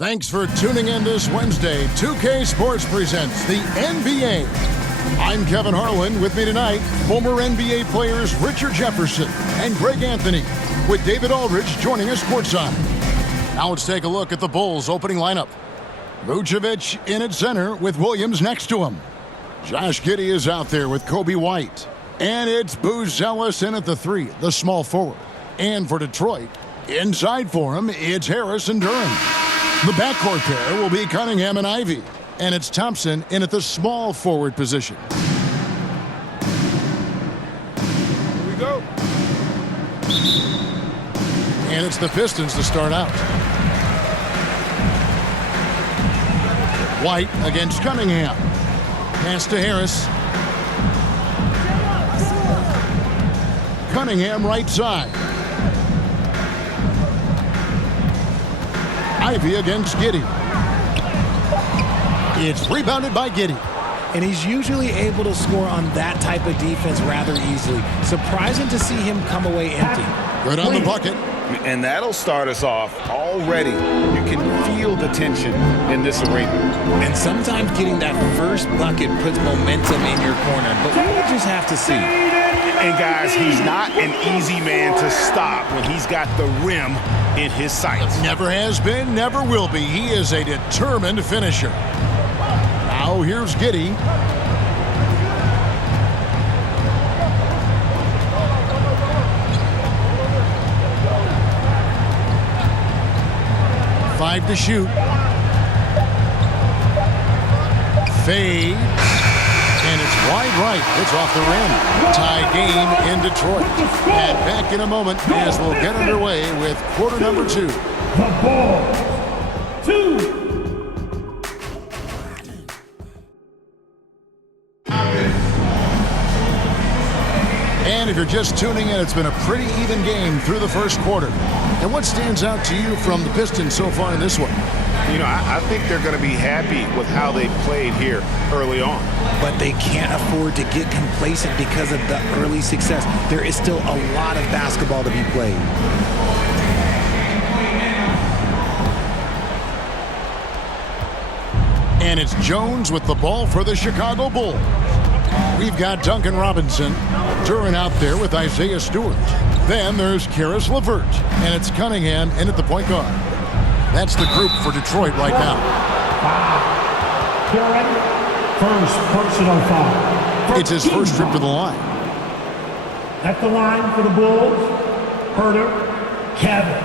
Thanks for tuning in this Wednesday. 2K Sports presents the NBA. I'm Kevin Harlan. With me tonight, former NBA players Richard Jefferson and Greg Anthony, with David Aldridge joining us courtside. Now let's take a look at the Bulls' opening lineup. Vucevic in at center with Williams next to him. Josh Giddey is out there with Kobe White. And it's Booz Ellis in at the three, the small forward. And for Detroit, inside for him, it's Harris and Duren. The backcourt pair will be Cunningham and Ivy. And it's Thompson in at the small forward position. Here we go. And it's the Pistons to start out. White against Cunningham. Pass to Harris. Cunningham right side. Ivy against Giddey. It's rebounded by Giddey. And he's usually able to score on that type of defense rather easily. Surprising to see him come away empty. Good on the bucket. And that'll start us off already. You can feel the tension in this arena. And sometimes getting that first bucket puts momentum in your corner, but we'll just have to see. And guys, he's not an easy man to stop when he's got the rim in his sights. Never has been, never will be. He is a determined finisher. Now here's Giddey. Five to shoot. Fades. And it's wide right. It's off the rim. Tie game in Detroit. And back in a moment as we'll get underway with quarter number two. The Bulls, 2. And if you're just tuning in, it's been a pretty even game through the first quarter. And what stands out to you from the Pistons so far in this one? You know, I think they're going to be happy with how they played here early on. But they can't afford to get complacent because of the early success. There is still a lot of basketball to be played. And it's Jones with the ball for the Chicago Bulls. We've got Duncan Robinson. Duren out there with Isaiah Stewart. Then there's Karis LeVert. And it's Cunningham in at the point guard. That's the group for Detroit right now. Duren, first personal foul. It's his first trip to the line. At the line for the Bulls, Herter, Kevin.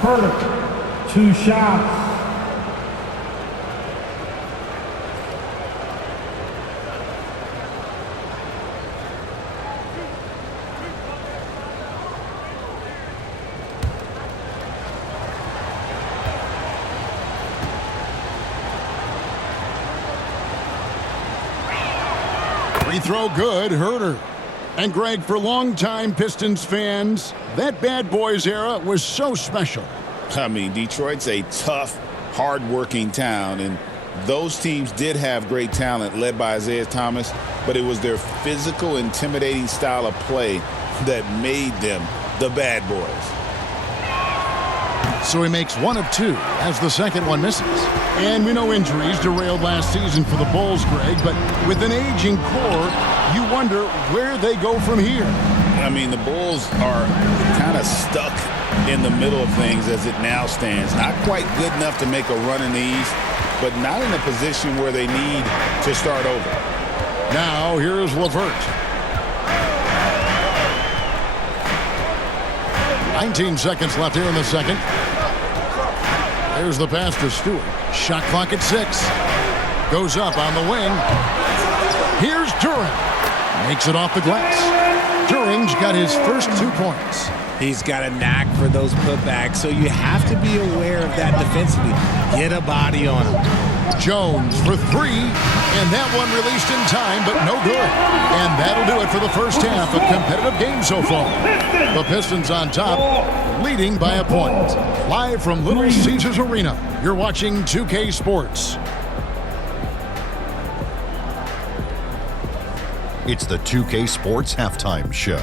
Herter, 2 shots. Free throw good, Herter. And Greg, for longtime Pistons fans, that bad boys era was so special. I mean, Detroit's a tough, hard-working town, and those teams did have great talent led by Isaiah Thomas, but it was their physical, intimidating style of play that made them the bad boys. So he makes 1 of 2 as the second one misses. And we know injuries derailed last season for the Bulls, Greg, but with an aging core, you wonder where they go from here. I mean, the Bulls are kind of stuck in the middle of things as it now stands. Not quite good enough to make a run in the East, but not in a position where they need to start over. Now here's LeVert. 19 seconds left here in the second. There's the pass to Stewart. Shot clock at 6. Goes up on the wing. Here's Duren. Makes it off the glass. Duren's got his first 2 points. He's got a knack for those putbacks, so you have to be aware of that defensively. Get a body on him. Jones for 3, and that one released in time, but no good. And that'll do it for the first half. A competitive game so far. The Pistons on top, leading by a point. Live from Little Caesars Arena, you're watching 2K Sports. It's the 2K Sports Halftime Show.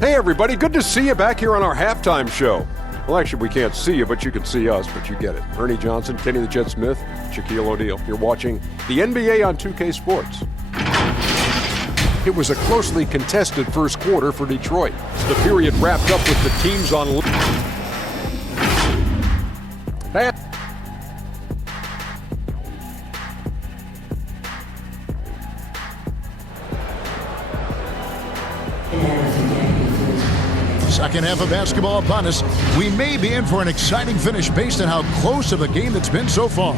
Hey everybody, good to see you back here on our halftime show. Well, actually, we can't see you, but you can see us, but you get it. Ernie Johnson, Kenny the Jet Smith, Shaquille O'Neal. You're watching the NBA on 2K Sports. It was a closely contested first quarter for Detroit. The period wrapped up with the teams on... Second half of basketball upon us. We may be in for an exciting finish based on how close of a game it's been so far.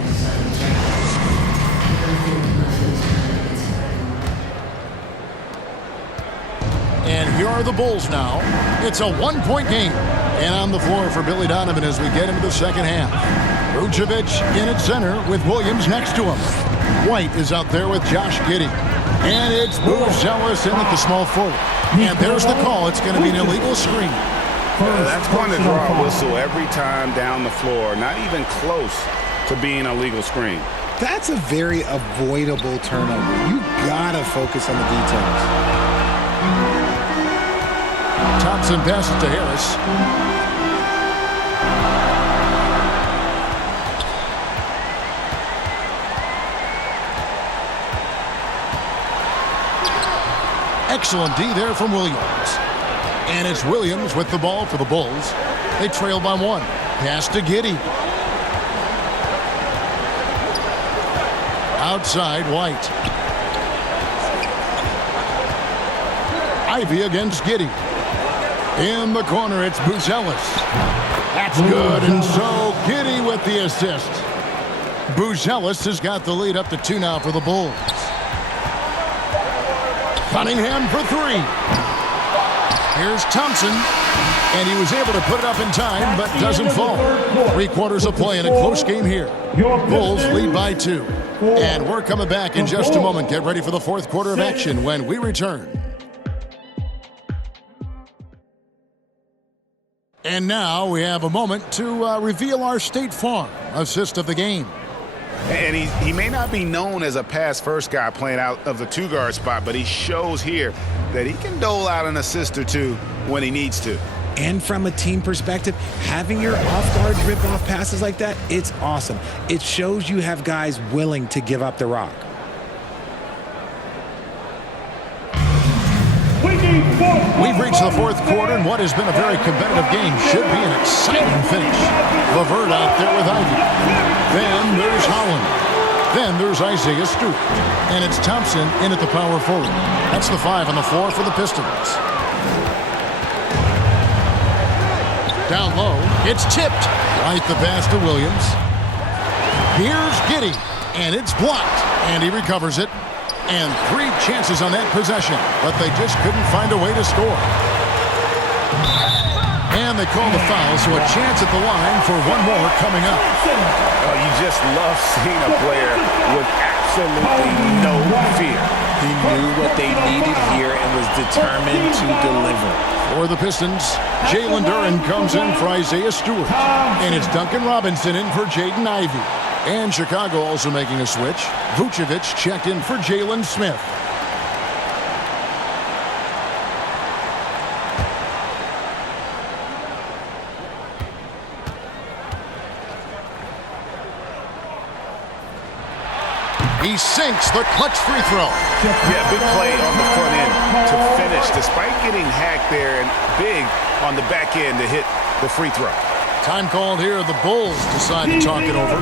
And here are the Bulls now. It's a one-point game. And on the floor for Billy Donovan as we get into the second half. Vucevic in at center with Williams next to him. White is out there with Josh Giddey. And it's Buscan in at the small forward. And there's the call. It's going to be an illegal screen. That's going to draw a whistle every time down the floor. Not even close to being a legal screen. That's a very avoidable turnover. You got to focus on the details. Thompson passes to Harris. Excellent D there from Williams. And it's Williams with the ball for the Bulls. They trail by one. Pass to Giddey. Outside, White. Ivy against Giddey. In the corner, it's Buscan. That's good, and so Giddey with the assist. Buscan has got the lead up to 2 now for the Bulls. Cunningham for 3. Here's Thompson, and he was able to put it up in time, but doesn't fall. 3 quarters of play in a close game here. Bulls lead by 2. And we're coming back in just a moment. Get ready for the fourth quarter of action when we return. And now we have a moment to reveal our State Farm assist of the game. And he may not be known as a pass-first guy playing out of the 2-guard spot, but he shows here that he can dole out an assist or 2 when he needs to. And from a team perspective, having your off-guard rip-off passes like that, it's awesome. It shows you have guys willing to give up the rock. We've reached the fourth quarter, and what has been a very competitive game should be an exciting finish. LeVert out there with Ivy. Then there's Holland. Then there's Isaiah Stewart. And it's Thompson in at the power forward. That's the 5 on the floor for the Pistons. Down low, it's tipped. Right the pass to Williams. Here's Giddey, and it's blocked. And he recovers it. And 3 chances on that possession, but they just couldn't find a way to score. And they call the foul, so a chance at the line for one more coming up. Oh, you just love seeing a player with absolutely no fear. He knew what they needed here and was determined to deliver. For the Pistons, Jalen Duren comes in for Isaiah Stewart. And it's Duncan Robinson in for Jaden Ivey. And Chicago also making a switch. Vucevic checked in for Jalen Smith. He sinks the clutch free throw. Yeah, big play on the front end to finish, despite getting hacked there, and big on the back end to hit the free throw. Time called here. The Bulls decide to talk it over.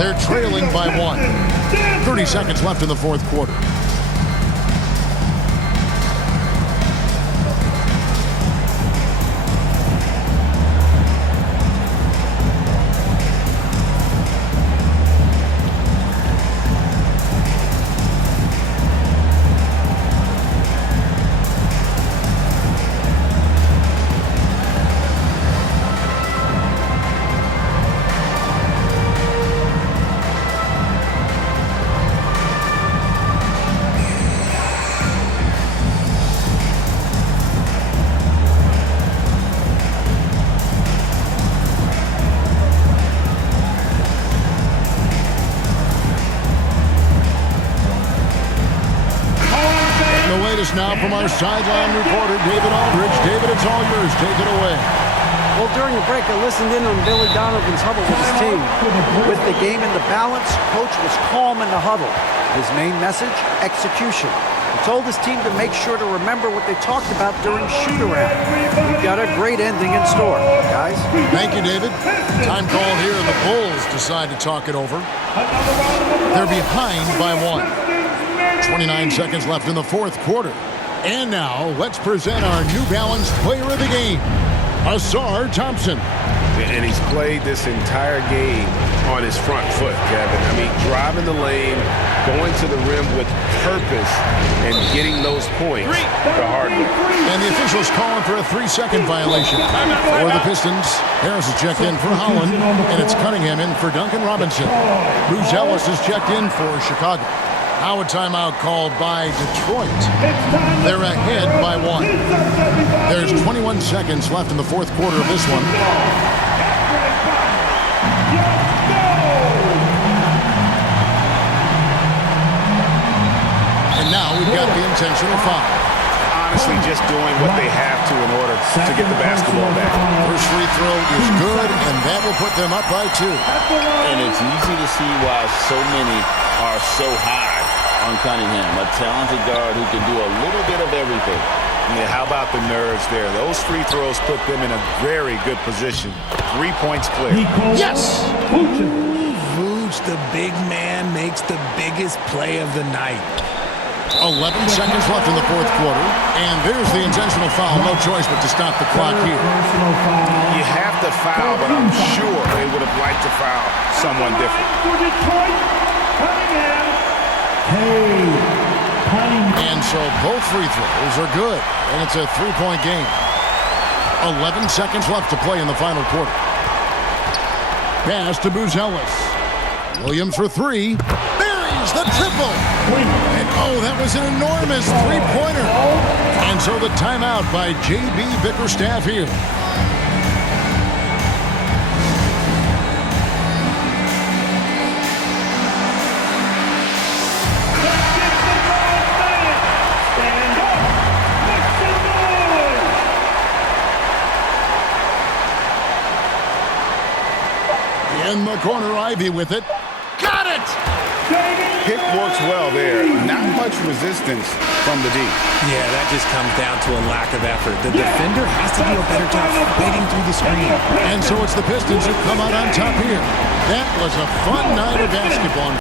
They're trailing by 1. 30 seconds left in the fourth quarter. Now from our sideline reporter, David Aldridge. David, it's all yours. Take it away. Well, during the break, I listened in on Billy Donovan's huddle with his team. With the game in the balance, Coach was calm in the huddle. His main message, execution. He told his team to make sure to remember what they talked about during shoot-around. We've got a great ending in store, guys. Thank you, David. Time called here, and the Bulls decide to talk it over. They're behind by 1. 29 seconds left in the fourth quarter. And now, let's present our New Balance player of the game, Ausar Thompson. And he's played this entire game on his front foot, Kevin. I mean, driving the lane, going to the rim with purpose, and getting those points the hard way. And the officials calling for a 3-second violation. For the Pistons, Harris is checked in for Holland, and it's Cunningham in for Duncan Robinson. Bruce Ellis is checked in for Chicago. Now a timeout called by Detroit. They're ahead by 1. There's 21 seconds left in the fourth quarter of this one. And now we've got the intentional foul. Honestly, just doing what they have to in order to get the basketball back. First free throw is good, and that will put them up by 2. And it's easy to see why so many are so high on Cunningham, a talented guard who can do a little bit of everything. Yeah, how about the nerves there? Those free throws put them in a very good position. 3 points clear. Yes! Vooch, the big man, makes the biggest play of the night. 11 seconds left in the fourth quarter, and there's the intentional foul. No choice but to stop the clock here. You have to foul, but I'm sure they would have liked to foul someone different. And so both free throws are good, and it's a 3-point game. 11 seconds left to play in the final quarter. Pass to Booz Ellis. Williams for 3. Buries the triple. And oh, that was an enormous three-pointer. And so the timeout by J.B. Bickerstaff here. In the corner, Ivy with it. Got it! Hit works well there. Not much resistance from the D. Yeah, that just comes down to a lack of effort. The defender has to do a better job fighting through the screen. And so it's the Pistons who come out on top here. That was a fun night of basketball.